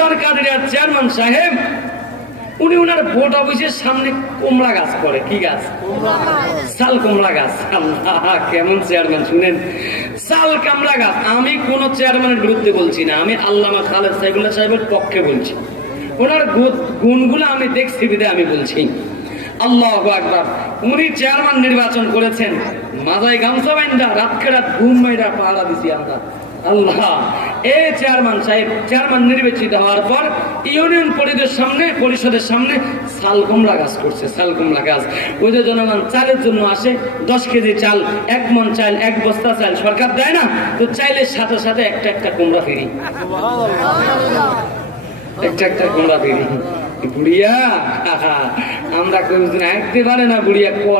সরকারের চেয়ারম্যান সাহেব উনি ওনার ভোট অফিসের সামনে কমলা গাছ করে। কি গাছ? শাল কমলা গাছ। আল্লাহ, কেমন চেয়ারম্যান শুনেন, শাল কমলা গাছ। আমি কোন চেয়ারম্যানের বিরুদ্ধে বলছি না, আমি আল্লামা খালেদ সাইফুল্লাহ সাহেবের পক্ষে বলছি। ওনার গুণগুলো আমি দেখছি বিধায় আমি বলছি। আল্লাহু আকবার। উনি চেয়ারম্যান নির্বাচন করেছেন, মাথায় গামছা বাইন্দা রাতকে রাত ঘুম মাইরা পাহারা দিছি আমরা। আল্লাহ, এই চেয়ারম্যান সাহেব চেয়ারম্যান নির্বাচিত হওয়ার পর ইউনিয়ন পরিষদের সামনে শাল কমলা গাছ করছে। শাল কমলা গাছ, ওই যে জনগণ চালের জন্য আসে, 10 কেজি চাল, 1 মণ চাল, 1 বস্তা চাল সরকার দেয় না, তো চাইলের সাথে সাথে একটা একটা কুমড়া ফিরি, একটা একটা কুমড়া ফিরি। বুড়িয়া আমরা কেউ একতে পারে না, বুড়িয়া